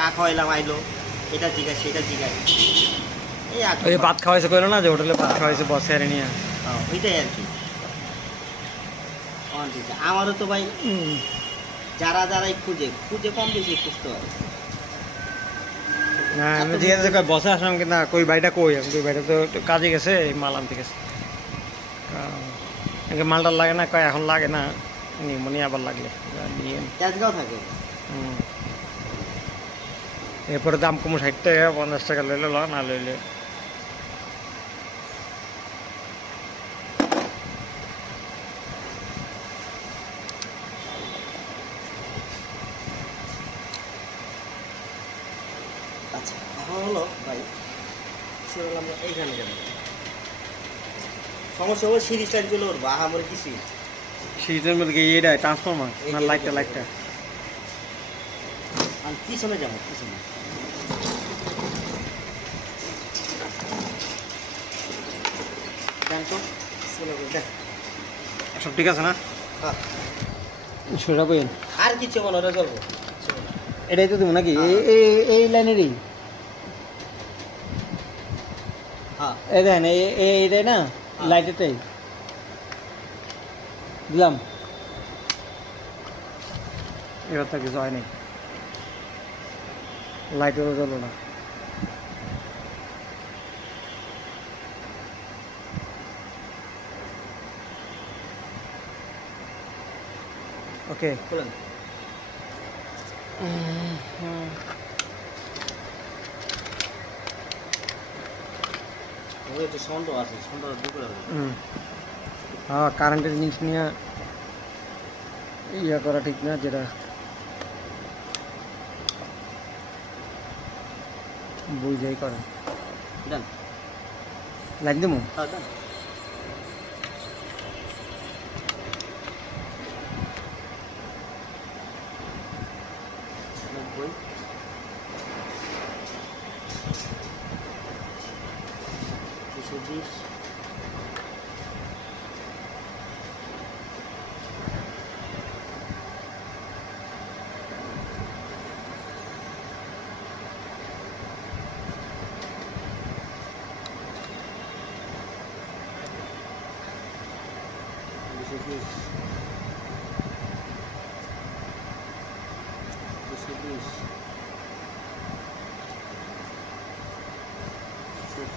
চা খাওয়াইলাম, আইলো, এটা জিগায় সেটা জিগায়, এই আর ওই ভাত খাওয়াইছে কইলো না যে হোটেলে ভাত খাওয়াইছে বসে আর নিয়ে, ওইটাই আর কি। আমারও তো ভাই যারা যারাই খুঁজে কম বেশি খুঁজতে হয়। হ্যাঁ আমি ঠিক আছে বসে আসলাম কিন্তু না কই ভাইটা কই, কই ভাইটা তো কাজে গেছে, মাল আনতে গেছে। মালটা লাগে না, কয় এখন লাগে না, নিউমোনিয়া আবার লাগলে নিয়ে ক্যাশগাঁও থাকে। এরপরে দাম কমো 60 টাকা 50 টাকা লইলে ল, না লইলে আচ্ছা এখন হলো ভাই আমরা এইখানে যাবো, সমস্যা হলো সিরিজ টাইম চলে উঠবো, আমার কিছুই সিরিজের মধ্যে কি এটা ট্রান্সফরমার না লাইটটা আমি পিছনে যাবো, পিছনে সব ঠিক আছে না? হ্যাঁ সেটা বইন আর কিছু মনে হয় চলবো, এটাই তো দেবো নাকি এই লাইনেরই? হ্যাঁ এই দেখেন এইটাই না, লাইটেরটাই দিলাম। এবার তো কিছু হয়নি, লাইটেরও জ্বলো না। ওকে বলেন হ্যাঁ কারেন্টের জিনিস নিয়ে ইয়া করা ঠিক না, যেটা বুঝাই করে। লাইট দেবো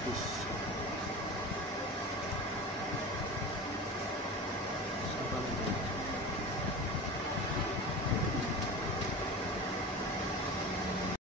Fish.